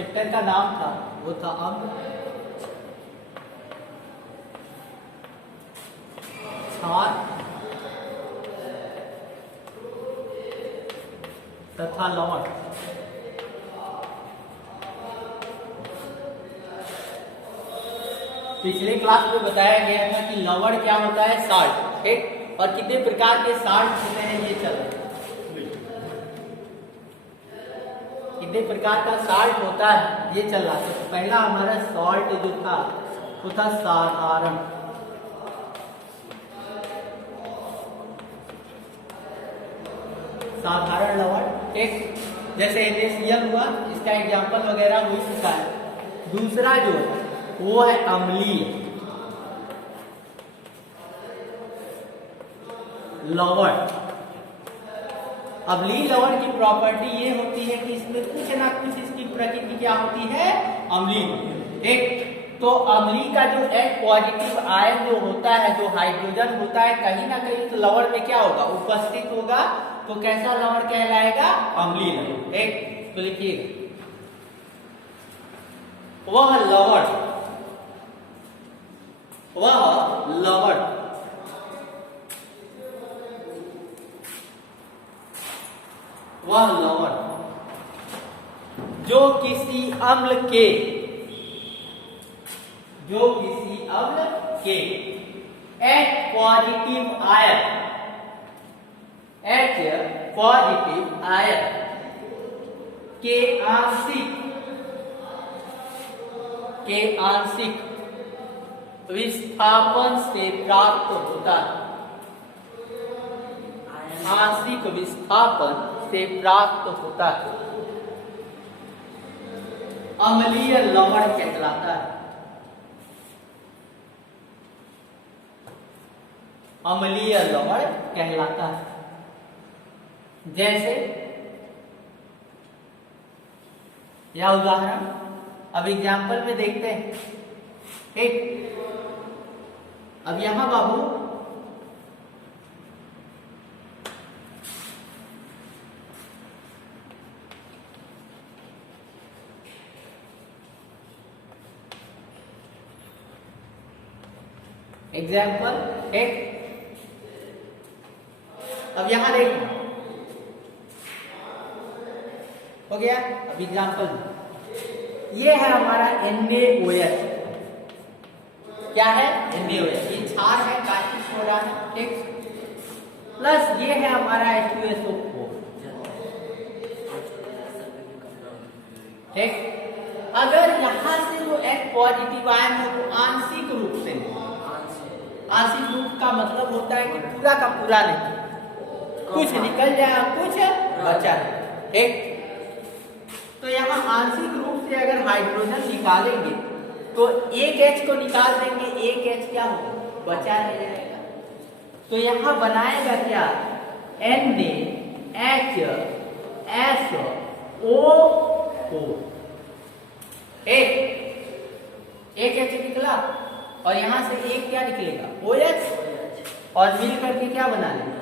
Chapter का नाम था वो था अम्ल, क्षार तथा लवण। पिछले क्लास में बताया गया था कि लवण क्या होता है, साल्ट, ठीक, और कितने प्रकार के साल्ट होते हैं ये चल रहा है। कितने प्रकार का साल्ट होता है ये चल रहा है। तो पहला हमारा सॉल्ट जो था वो था साधारण, साधारण लवण, ठीक, जैसे NaCl हुआ, इसका एग्जाम्पल वगैरह हो चुका है। दूसरा जो है वो है अम्लीय लवण। अम्लीय लवण की प्रॉपर्टी ये होती है कि इसमें कुछ ना कुछ इसकी प्रकृति क्या होती है, अम्लीय। एक तो अम्लीय का जो H पॉजिटिव आयन जो होता है, जो हाइड्रोजन होता है, कहीं ना कहीं उस लवण में क्या होगा, उपस्थित होगा, तो कैसा लवण कहलाएगा, अम्लीय लवण। एक तो लिखिएगा वह लवण, वह लवण वह लवण जो किसी अम्ल के H पॉजिटिव आयन के आंशिक विस्थापन से प्राप्त होता है, आंशिक विस्थापन से प्राप्त होता है, अम्लीय लवण कहलाता है। अम्लीय लवण कहलाता है। जैसे यह उदाहरण अब एग्जाम्पल में देखते हैं, ठीक। अब यहां बाबू एग्जाम्पल, ठीक। अब यहां देखो हो गया। अब एग्जाम्पल ये है हमारा NaOH, क्या है, NaOH, ये क्षार है, कास्टिक सोडा है, ठीक, प्लस ये है हमारा H2SO4, ठीक। अगर यहां से जो H पॉजिटिव आयन है वो आंशिक रूप से, आंशिक रूप का मतलब होता है कि पूरा का पूरा नहीं, कुछ निकल जाए, कुछ बचा है, ठीक। तो यहाँ आंशिक रूप से अगर हाइड्रोजन निकालेंगे तो एक H को निकाल देंगे, एक H क्या होगा, बचा रह जाएगा। तो यहाँ बनाएगा क्या, NaHSO4, एक H निकला और यहाँ से एक क्या निकलेगा, OH, और मिल करके क्या बना लेंगे,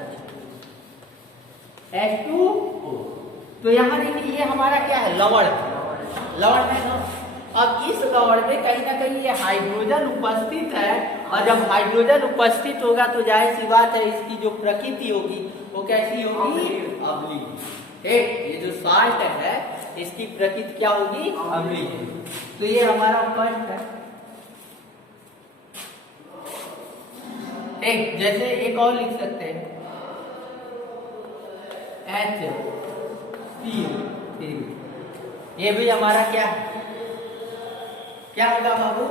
H2O। तो यहाँ देखिए ये हमारा क्या है, लवण है ना। अब इस लवण में कहीं ना कहीं ये हाइड्रोजन उपस्थित है, और जब हाइड्रोजन उपस्थित होगा तो जाहिर सी बात है इसकी जो प्रकृति होगी वो कैसी होगी, अम्लीय। ये जो साल्ट है इसकी प्रकृति क्या होगी, अम्लीय। तो ये हमारा फर्स्ट है, ठीक। जैसे एक और लिख सकते हैं HCl, ये भी हमारा क्या है, क्या होगा बाबू,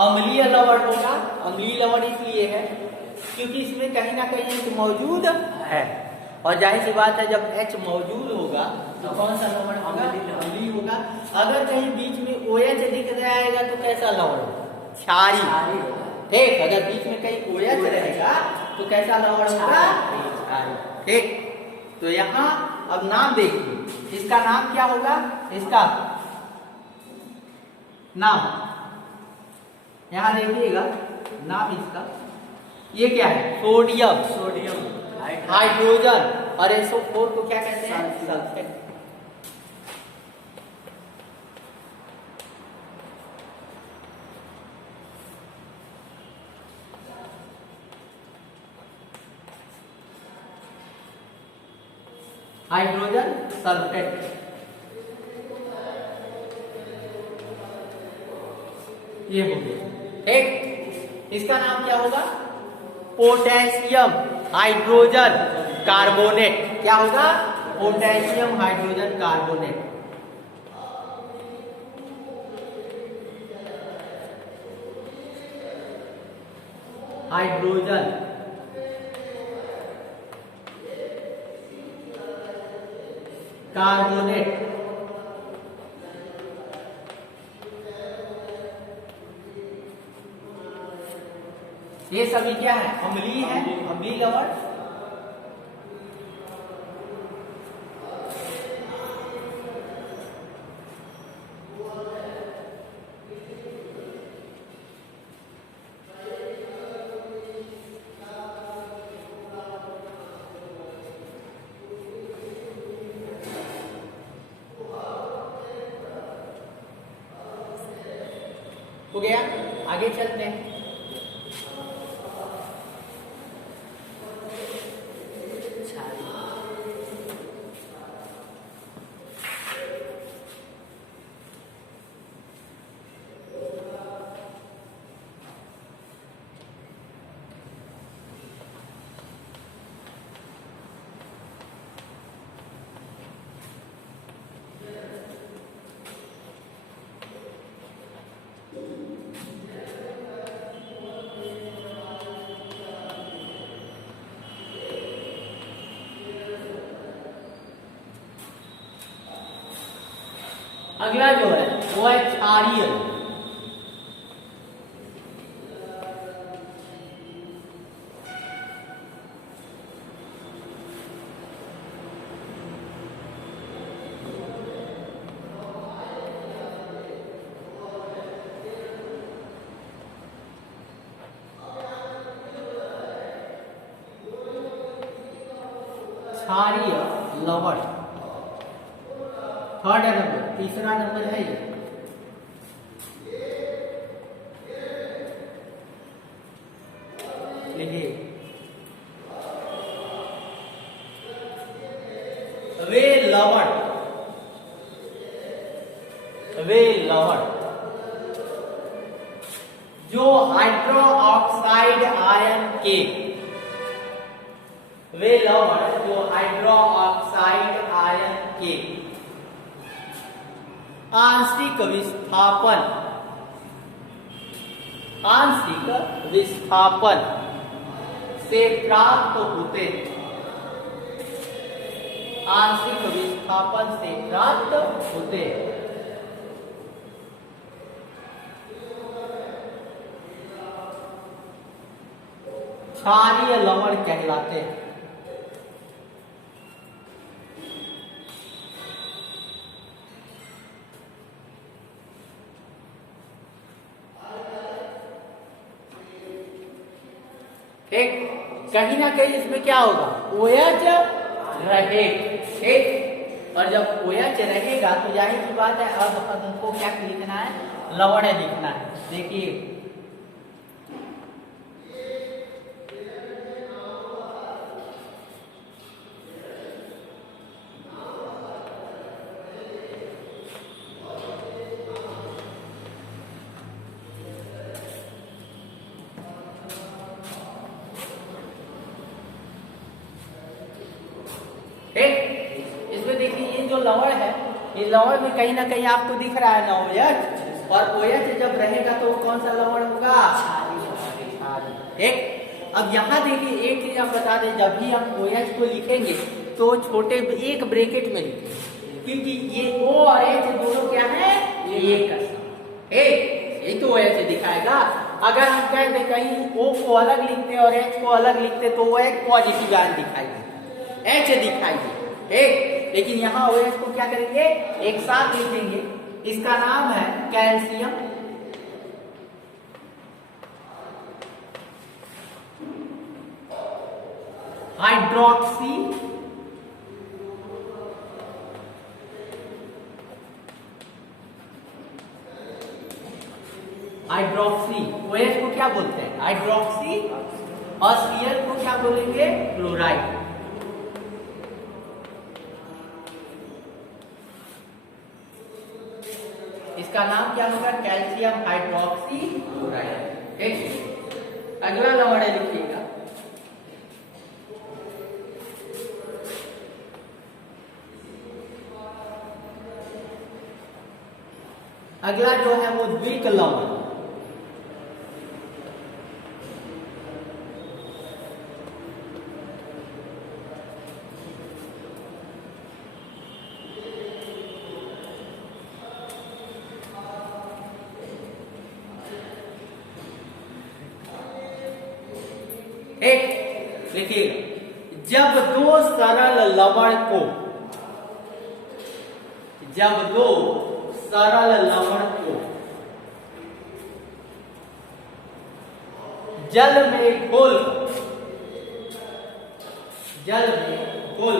अम्लीय लवण होगा। अम्लीय लवण इसलिए है क्योंकि इसमें कहीं ना कहीं H मौजूद है, और जाहिर सी बात है जब H मौजूद होगा तो कौन सा लवण होगा, अम्लीय होगा। अगर कहीं बीच में OH दिख जाएगा तो कैसा लवण होगा, क्षारीय, ठीक। अगर बीच में कहीं OH रहेगा तो कैसा लवण होगा, ठीक। तो यहाँ अब नाम देखिए, इसका नाम क्या होगा, इसका नाम यहाँ देखिएगा, नाम इसका ये क्या है, सोडियम हाइड्रोजन, और SO4 को क्या कहते हैं, सल्फेट। Hydrogen sulphate. ये हो गया, ठीक। इसका नाम क्या होगा? Potassium hydrogen carbonate. क्या होगा? Potassium hydrogen carbonate. Hydrogen carbonate. ये सभी क्या है? अम्लीय है, अम्लीय लवण। हो गया, आगे चलते हैं। अगला जो है वो है क्षारीय। क्षारीय लवण, थर्ड नंबर, तीसरा नंबर है ये। देखिए, वे लवण जो हाइड्रो ऑक्साइड आयन के, वे लवण जो हाइड्रो ऑक्साइड आयन के आंशिक विस्थापन से प्राप्त होते, आंशिक विस्थापन से प्राप्त होते क्षारीय लवण कहलाते हैं। ठीक, कहीं ना कहीं इसमें क्या होगा? OH रहे, ठीक। और जब OH रहेगा तो जाहिर सी बात है अब हमको क्या लिखना है? लवण लिखना है। देखिए, इसमें देखिए ये जो लवण है, ये लवण में कहीं ना कहीं आपको दिख रहा है ना OH, और OH जब रहेगा तो कौन सा लवण होगा? ठीक। अब यहाँ देखिए एक चीज आप बता दें, जब भी हम OH को लिखेंगे तो छोटे एक ब्रैकेट में लिखेंगे, क्योंकि ये O और H दोनों क्या है? एक। यही तो OH दिखाएगा। अगर हम कहते कहीं O को अलग लिखते और H को अलग लिखते तो वो एक पॉजिटिव आयन दिखाएगी, H दिखाएगी, ठीक। लेकिन यहाँ OH को क्या करेंगे? एक साथ लिखेंगे। इसका नाम है कैल्शियम हाइड्रोक्सी OH को क्या बोलते हैं? हाइड्रोक्सी। और Cl को क्या बोलेंगे? क्लोराइड। इसका नाम क्या होगा? Calcium hydroxy chloride. ठीक, अगला लवण लिखिएगा। अगला जो है वो द्विक लवण। एक लिखिएगा, जब दो सरल लवण को, जब दो सरल लवण को जल में घोल, जल में घोल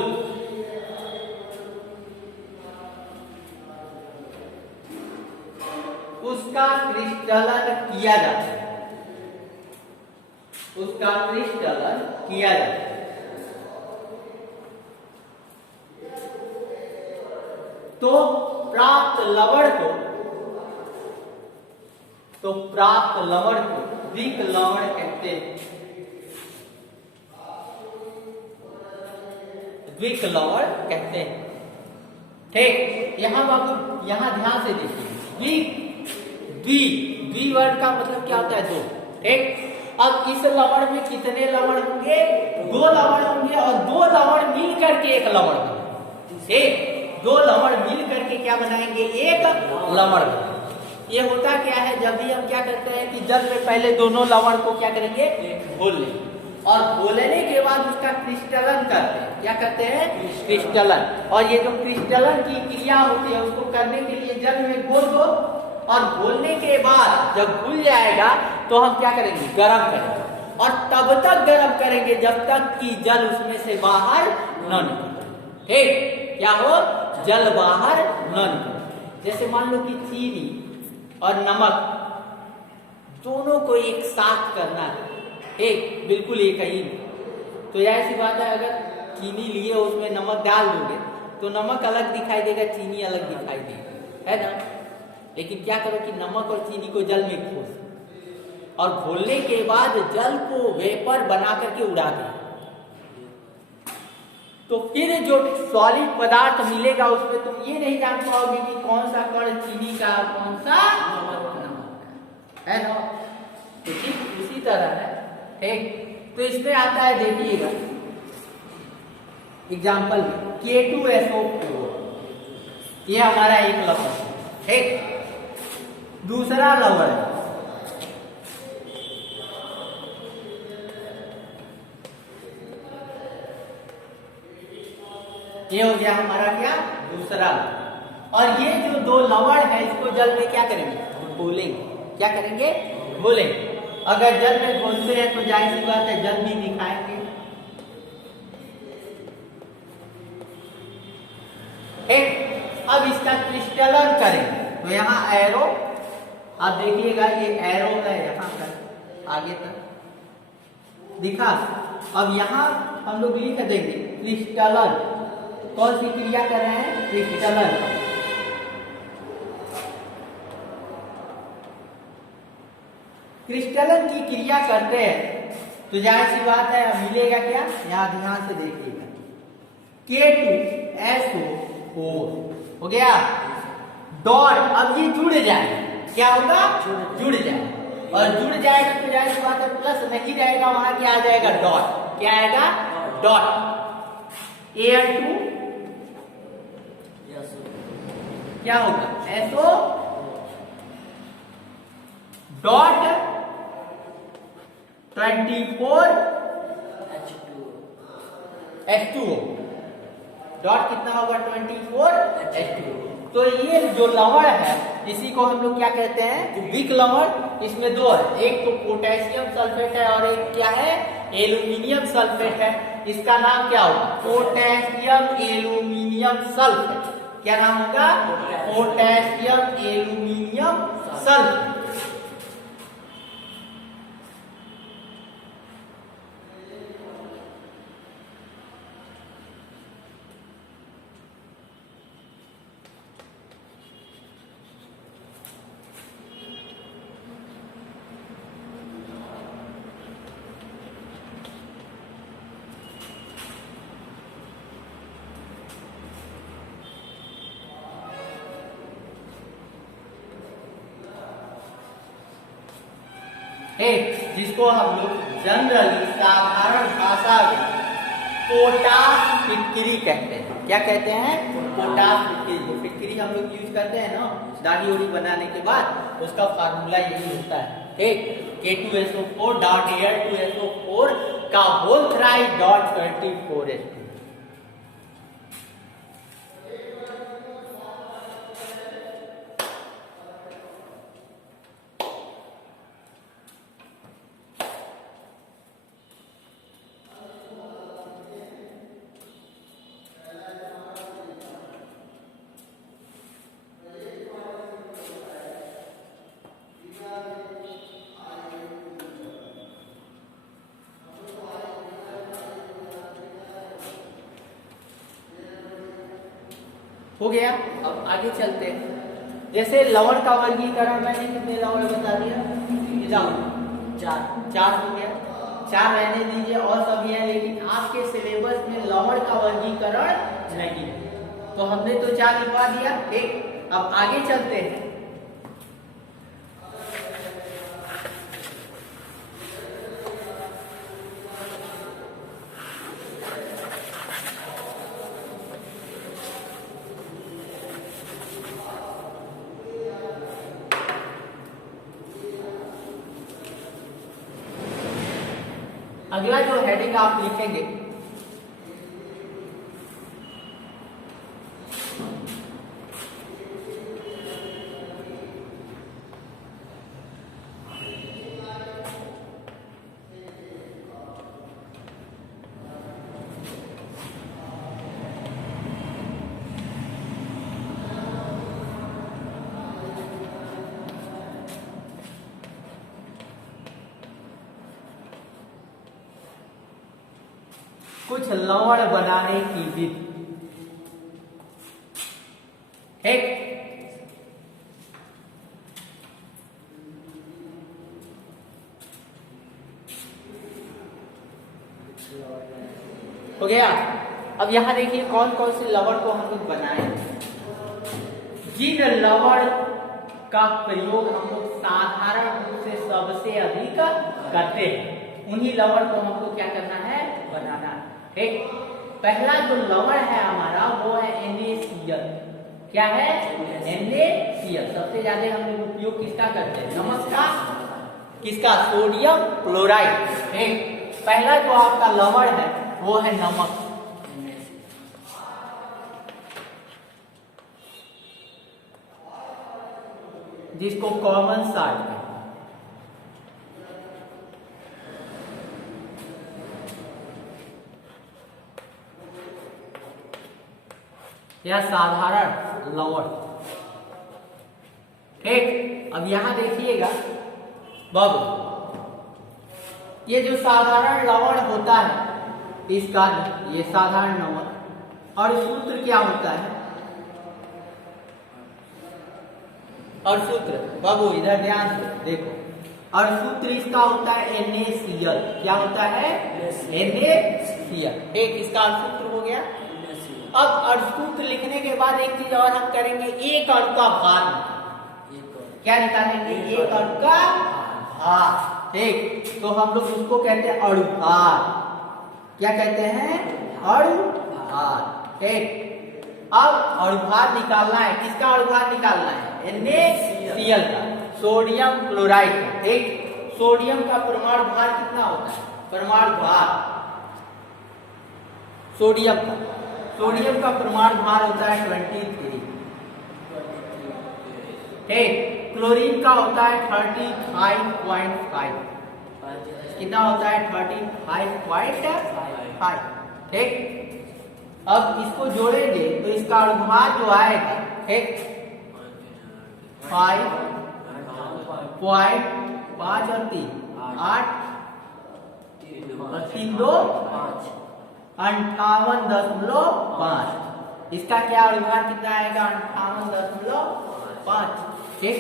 उसका क्रिस्टलन किया जाता है, उसका क्रिस्टलन किया जाता है। तो प्राप्त लवण को, तो प्राप्त लवण को द्विक लवण कहते हैं, द्विक लवण कहते हैं। ठीक, यहां बाबू यहां ध्यान से देखिए, द्वि वर्ड का मतलब क्या होता है? दो। ठीक, अब इस लवण में कितने लवण होंगे? दो लवण होंगे, और दो लवण मिल करके एक लवण बनेगा। ठीक, दो लवण मिल करके क्या बनाएंगे? एक लवण। ये होता क्या है? जब भी हम क्या करते हैं कि जल में पहले दोनों लवण को क्या करेंगे? घोल लेंगे, और घोलने के बाद उसका क्रिस्टलन करते हैं। क्या करते हैं? क्रिस्टलन। और ये जो क्रिस्टलन की क्रिया होती है उसको करने के लिए जल में घोल दो, और घोलने के बाद जब घुल जाएगा तो हम क्या करेंगे? गर्म करेंगे, और तब तक गर्म करेंगे जब तक कि जल उसमें से बाहर न निकले। ठीक, क्या हो? जल बाहर न निकले। जैसे मान लो कि चीनी और नमक दोनों को एक साथ करना है, एक बिल्कुल एक ही, तो ऐसी बात है, अगर चीनी लिए उसमें नमक डाल दोगे तो नमक अलग दिखाई देगा, चीनी अलग दिखाई देगा, है ना? लेकिन क्या करो कि नमक और चीनी को जल में घोल, और घोलने के बाद जल को वेपर बना करके उड़ा दे, तो फिर जो सॉलिड पदार्थ मिलेगा उसमें तुम ये नहीं जान पाओगे कि कौन सा कण चीनी का, कौन सा नमक, है ना? तो ठीक इसी तरह है। ठीक, तो इसमें आता है, देखिएगा एग्जाम्पल में K2SO4, ये हमारा एक लवण है। ठीक, दूसरा लवण ये हो गया हमारा क्या? दूसरा। और ये जो दो लवण है इसको जल में क्या करेंगे? घोलेंगे। क्या करेंगे? घोलेंगे। अगर जल में घोलते हैं तो जाहिर सी बात है जल भी दिखाएंगे। ठीक, अब इसका क्रिस्टलन करेंगे, तो यहाँ एरो, आप देखिएगा ये एरो है यहाँ तक, आगे तक दिखा। अब यहाँ हम लोग लिख देंगे क्रिस्टलन। कौन सी क्रिया कर रहे हैं? क्रिस्टलन। क्रिस्टलन की क्रिया करते हैं तो जाहिर सी बात है मिलेगा क्या? यहाँ ध्यान से देखिएगा, K2SO4 हो गया, डॉट। अब ये जुड़ जाए, क्या होगा? जुड़ जाए, और जुड़ जाएगा तो जाहिर सी बात है प्लस नहीं रहेगा, वहां क्या आ जाएगा? डॉट। क्या आएगा? डॉट। Al2 क्या होगा? SO डॉट 24 H2O, डॉट कितना होगा? 24 H2O। तो ये जो लवण है इसी को हम लोग क्या कहते हैं? द्विक लवण। इसमें दो है, एक तो पोटेशियम सल्फेट है और एक क्या है? एल्यूमिनियम सल्फेट है। इसका नाम क्या होगा? Potassium aluminium sulphate. क्या नाम होगा? Potassium aluminium sulphate. एक जिसको हम लोग जनरली साधारण भाषा में पोटाश फिटकिरी कहते हैं। क्या कहते हैं? पोटाश फिटकिरी। जो फिटकिरी हम लोग यूज करते हैं ना दाढ़ी उड़ी बनाने के बाद, उसका फार्मूला यही होता है। ठीक, K2SO4 डॉट Al2SO4 का होल थ्राइड डॉट 24H2। हो गया। अब आगे चलते हैं। जैसे लवण का वर्गीकरण मैंने कितने लवण बता दिया? चार हो गया। चार रहने दीजिए और सभी है, लेकिन आपके सिलेबस में लवण का वर्गीकरण नहीं है, तो हमने तो चार लिखवा दिया। ठीक, अब आगे चलते हैं। अगला जो हेडिंग आप लिखेंगे, कुछ लवण बनाने की विधि। ठीक, हो गया। अब यहां देखिए कौन कौन से लवण को हम लोग बनाए। जिन लवण का प्रयोग हम लोग साधारण रूप से सबसे अधिक करते हैं, उन्हीं लवण को हमको क्या करना है? बनाना है। ठीक, पहला जो लवण है हमारा वो है NaCl। क्या है? NaCl। सबसे ज्यादा हम लोग उपयोग किसका करते हैं? नमक का। किसका? Sodium chloride. ठीक, पहला जो आपका लवण है वो है नमक। जिसको कॉमन साल्ट कहते हैं। या साधारण लवण। ठीक, अब यहां देखिएगा बाबू, ये जो साधारण लवण होता है इसका ये साधारण लवण, और सूत्र क्या होता है? और सूत्र बाबू इधर ध्यान से देखो, और सूत्र इसका होता है NaCl। क्या होता है? NaCl। ठीक, इसका सूत्र हो गया। अब अर्धसूत्र लिखने के बाद एक चीज और हम करेंगे, एक अणु का भार। क्या निकालेंगे? एक अणु का भार। ठीक, तो हम लोग उसको कहते हैं अणु भार। क्या कहते हैं? अणु भार। ठीक, अब अणु भार निकालना है। किसका अणु भार निकालना है? NaCl का, सोडियम क्लोराइड का। ठीक, सोडियम का परमाणु भार कितना होता है? परमाणु भार सोडियम का परमाणु भार होता है 23। ठीक, क्लोरीन का होता है 35.5। कितना होता है? 35.5। ठीक, अब इसको जोड़ेंगे तो इसका अणुभार जो आएगा, ठीक, 5.5 और 3 8 और 3 2 58.5। इसका क्या अणुभार कितना आएगा? 58.5। ठीक,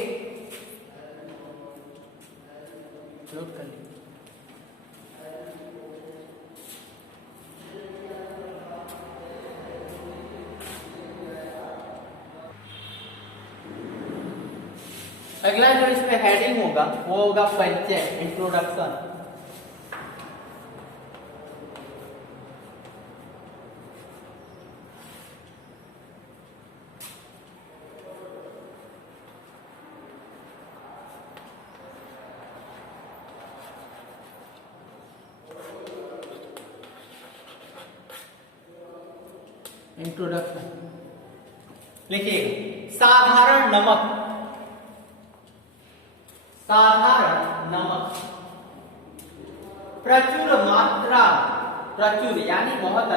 नोट कर लीजिए। अगला जो इसमें हेडिंग होगा वो होगा परिचय, इंट्रोडक्शन। इंट्रोडक्शन लिखिए, साधारण नमक, साधारण नमक प्रचुर मात्रा, प्रचुर यानी बहुत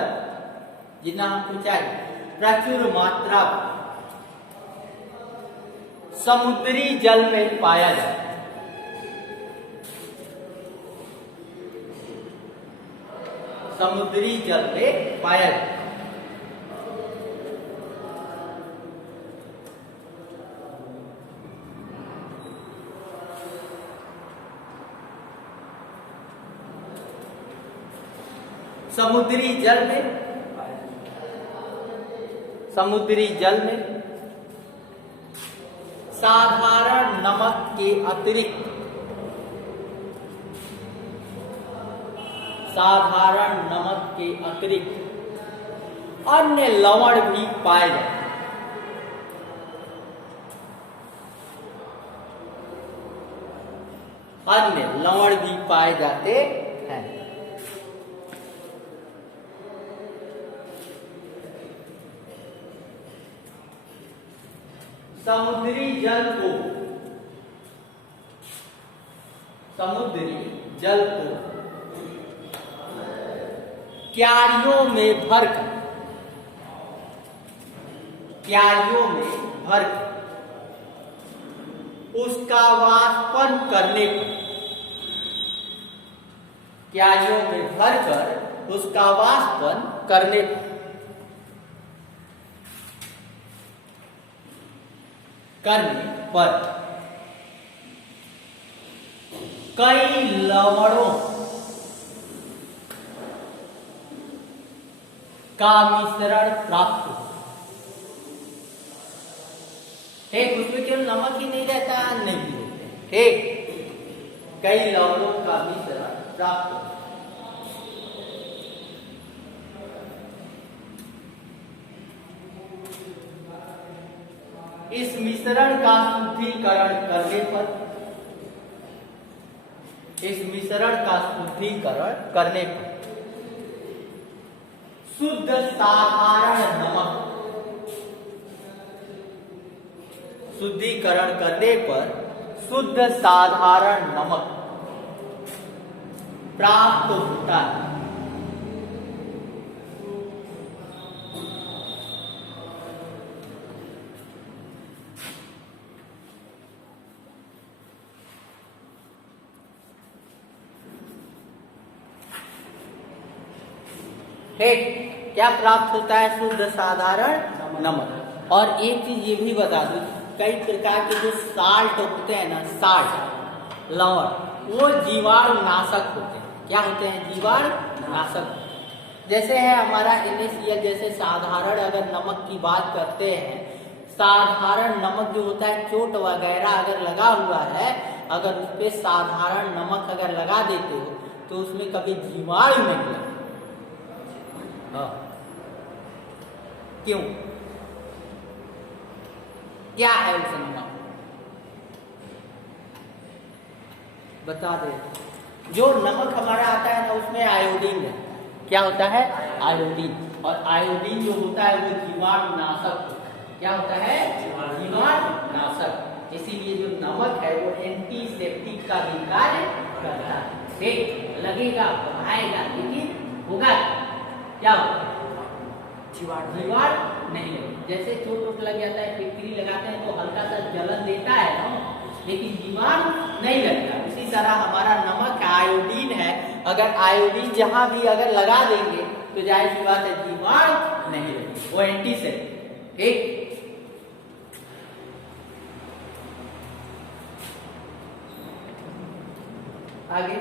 जितना हमको चाहिए, प्रचुर मात्रा समुद्री जल में पाया जाता है। समुद्री जल में पाया जाता है। समुद्री जल में, समुद्री जल में साधारण नमक के अतिरिक्त, साधारण नमक के अतिरिक्त अन्य लवण भी पाए जाते हैं। अन्य लवण भी पाए जाते हैं। समुद्री जल को, समुद्री जल को क्यारियों में भरकर, क्यारियों में भरकर उसका वाष्पन करने पर, क्यारियों में भरकर उसका वाष्पन करने पर कई लवणों का मिश्रण प्राप्त हो। ठीक, उसमें केवल नमक ही नहीं रहता, नहीं होते। ठीक, कई लवणों का मिश्रण प्राप्त हो। इस मिश्रण का शुद्धिकरण करने पर, इस मिश्रण का शुद्धिकरण करने पर शुद्ध साधारण नमक, शुद्धिकरण करने पर शुद्ध साधारण नमक प्राप्त होता है। ठीक, क्या प्राप्त होता है? शुद्ध साधारण नमक। और एक चीज ये भी बता दूं, कई प्रकार के जो साल्ट होते हैं ना, साल्ट लवण, वो जीवाणु नाशक होते हैं। क्या होते हैं? जीवाणु नाशक। जैसे है हमारा NaCl, जैसे साधारण अगर नमक की बात करते हैं, साधारण नमक जो होता है, चोट वगैरह अगर लगा हुआ है, अगर उस पर साधारण नमक अगर लगा देते हो तो उसमें कभी जीवाणु नहीं लगता। क्यों? क्या है उस नमक? बता दे। जो नमक हमारा आता है ना, उसमें आयोडीन है। क्या होता है? आयोडीन। और आयोडीन जो होता है वो जीवाणु नाशक होता है। क्या होता है? जीवाणु नाशक। इसीलिए जो नमक है वो एंटीसेप्टिक का भी कार्य करता है। ठीक, लगेगा, आएगा, लेकिन होगा क्या? जीवाणु नहीं लगे। जैसे चोट लग जाता है, फिटकरी लगाते हैं तो हल्का सा जलन देता है ना, लेकिन जीवाणु नहीं लगता। इसी तरह हमारा नमक आयोडीन है, अगर आयोडीन जहां भी अगर लगा देंगे तो जाहिर सी बात है जीवाणु नहीं लगेगा, वो एंटीसेप्टिक। ठीक, आगे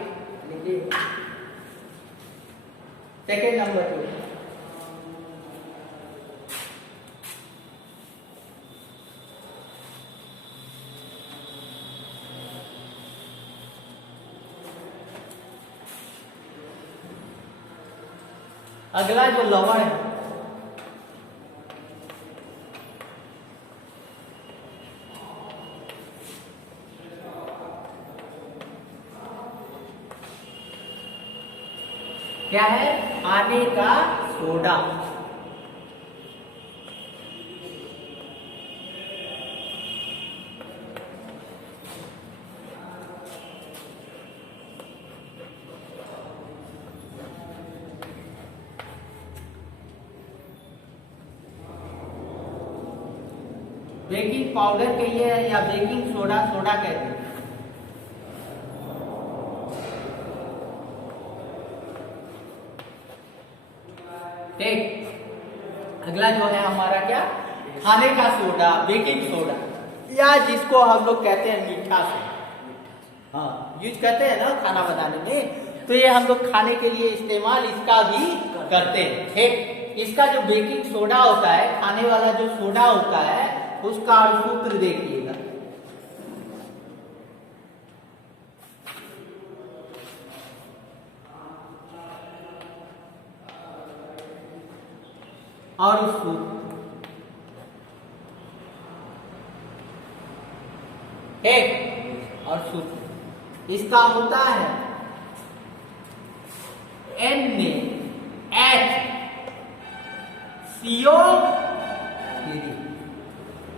देखिए, सेकेंड नंबर 2, अगला जो लवण है, क्या है? खाने का सोडा। बेकिंग पाउडर कहिए या बेकिंग सोडा, सोडा कहते हैं। ठीक, अगला जो है हमारा क्या? खाने का सोडा, बेकिंग सोडा, या जिसको हम लोग कहते हैं मीठा सोडा। हाँ, यूज करते हैं ना खाना बनाने में, तो ये हम लोग खाने के लिए इस्तेमाल इसका भी करते हैं। ठीक, इसका जो बेकिंग सोडा होता है, खाने वाला जो सोडा होता है, उसका सूत्र देखिएगा। और उस सूत्र और सूत्र इसका होता है NaHCO।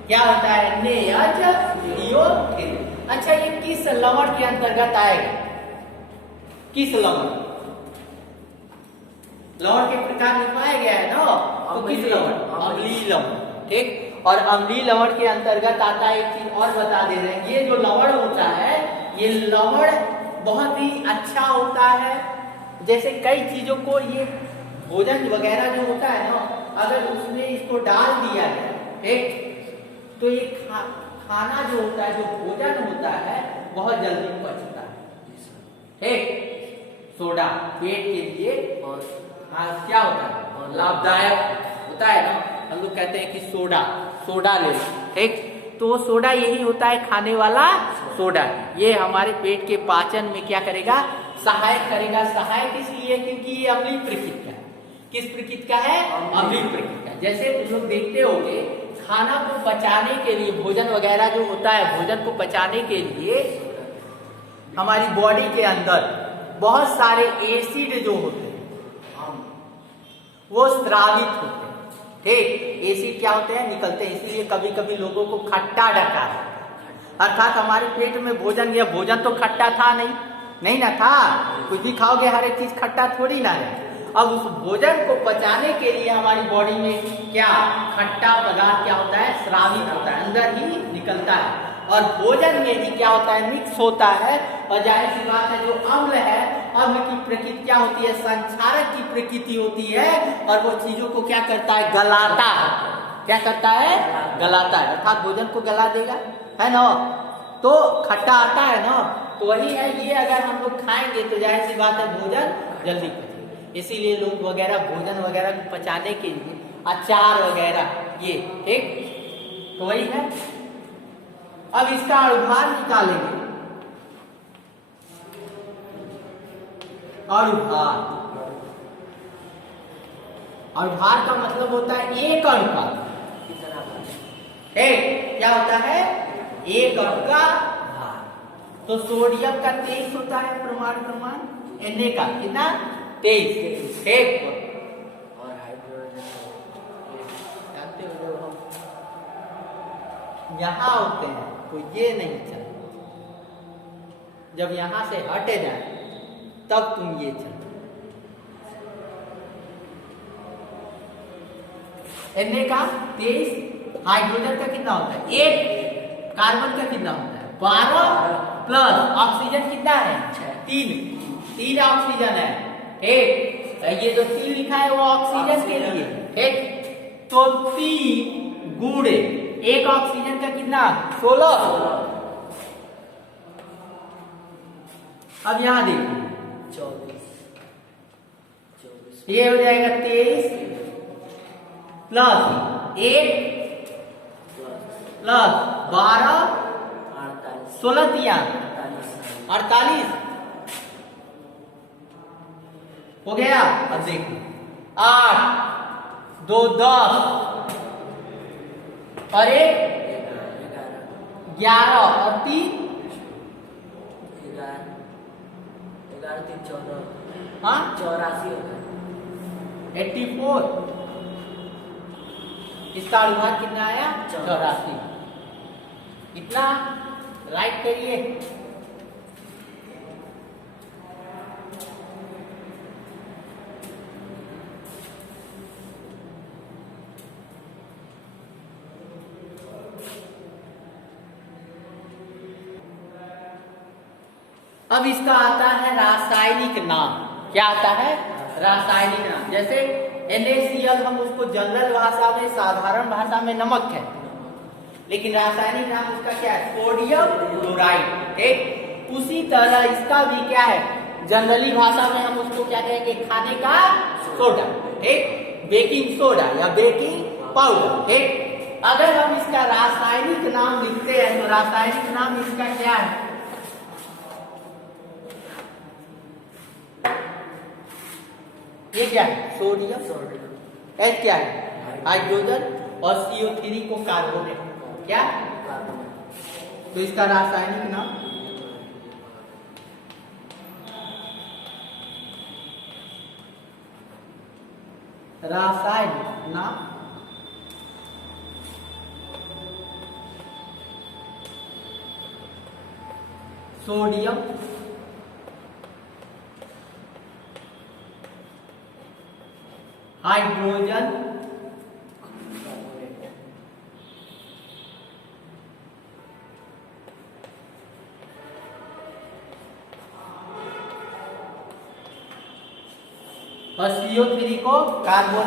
क्या होता है? NaHCO। अच्छा, ये किस लवण के अंतर्गत आएगा? किस लवण? लवण के प्रकार लिखवाया गया है ना, तो किस लवण? अम्लीय लवण। ठीक, और अम्लीय लवण के अंतर्गत आता है। एक चीज और बता दे रहे हैं, ये जो लवण होता है, ये लवण बहुत ही अच्छा होता है। जैसे कई चीजों को, ये भोजन वगैरह जो होता है ना, अगर उसमें इसको डाल दिया है, ठीक, तो ये खाना जो होता है, जो भोजन होता है, बहुत जल्दी पचता है। ठीक, सोडा पेट के लिए और क्या होता है? लाभदायक होता है ना। हम लोग कहते हैं कि सोडा ले लो। ठीक, तो सोडा यही होता है, खाने वाला सोडा। ये हमारे पेट के पाचन में क्या करेगा? सहायक करेगा। सहायक इसलिए क्योंकि ये अम्लीय प्रकृति का है। किस प्रकृति का है? अम्लीय प्रकृति का। जैसे तुम लोग देखते होंगे, खाना को पचाने के लिए, भोजन वगैरह जो होता है, भोजन को पचाने के लिए हमारी बॉडी के अंदर बहुत सारे एसिड जो होते हैं, वो स्रावित होते हैं। ठीक, एसिड क्या होते हैं? निकलते हैं। इसीलिए कभी कभी लोगों को खट्टा डका है, अर्थात हमारे पेट में भोजन गया, भोजन तो खट्टा था नहीं ना था। कुछ भी खाओगे, हर एक चीज खट्टा थोड़ी ना है। अब उस भोजन को पचाने के लिए हमारी बॉडी में क्या खट्टा पदार्थ क्या होता है? स्रावित होता है, अंदर ही निकलता है। और भोजन में भी क्या होता है? मिक्स होता है। और जाहिर सी बात है, जो अम्ल है, अम्ल की प्रकृति क्या होती है? संक्षारक की प्रकृति होती है। और वो चीजों को क्या करता है? गलाता है। क्या करता है? गलाता है, अर्थात भोजन को गला देगा, है ना। तो खट्टा आता है ना, तो वही है। ये अगर हम लोग खाएंगे तो जाहिर सी बात है, भोजन जल्दी पचेगा। इसीलिए लोग वगैरह भोजन वगैरह को पचाने के लिए अचार वगैरह, ये ठीक, तो वही है। अब इसका अणुभार निकालेंगे। अणुभार का मतलब होता है एक अणु का। क्या होता है? एक अणु का भार। तो सोडियम का 23 होता है प्रमाण, Na का कितना? 23। ठीक, और हाइड्रोजन जानते हो, हम यहाँ होते हैं तो ये नहीं चलता, जब यहां से हटे जाए तब तुम ये चलो। Na का 23, हाइड्रोजन का कितना होता है? 1, कार्बन का कितना होता है? 12, प्लस ऑक्सीजन कितना है? 3 ऑक्सीजन है। ठीक, ये जो 3 लिखा है वो ऑक्सीजन के लिए। ठीक, तो 3 गुणे 1 ऑक्सीजन का कितना? 16। अब यहां देखिए 24, ये हो जाएगा 23 प्लस 1 प्लस 12, 16 48 हो गया। अब देखिए 8, 2 10 और 1 11 और 3 हाँ 84 होगा। 84। इसका अनुपात कितना आया? 84। इतना राइट करिए। अब इसका आता है रासायनिक नाम। क्या आता है? रासायनिक नाम। जैसे NaCl हम उसको जनरल भाषा में, साधारण भाषा में नमक है, लेकिन रासायनिक नाम उसका क्या है? Sodium chloride. ठीक, उसी तरह इसका भी क्या है? जनरली भाषा में हम उसको क्या कहेंगे? खाने का सोडा। ठीक, बेकिंग सोडा या बेकिंग पाउडर। ठीक, अगर हम इसका रासायनिक नाम लिखते हैं तो रासायनिक नाम इसका क्या है? ये क्या है? सोडियम। H क्या है? हाइड्रोजन। और CO3 को कार्बोनेट। क्या? तो इसका रासायनिक नाम सोडियम हाइड्रोजन और CO3 को कार्बन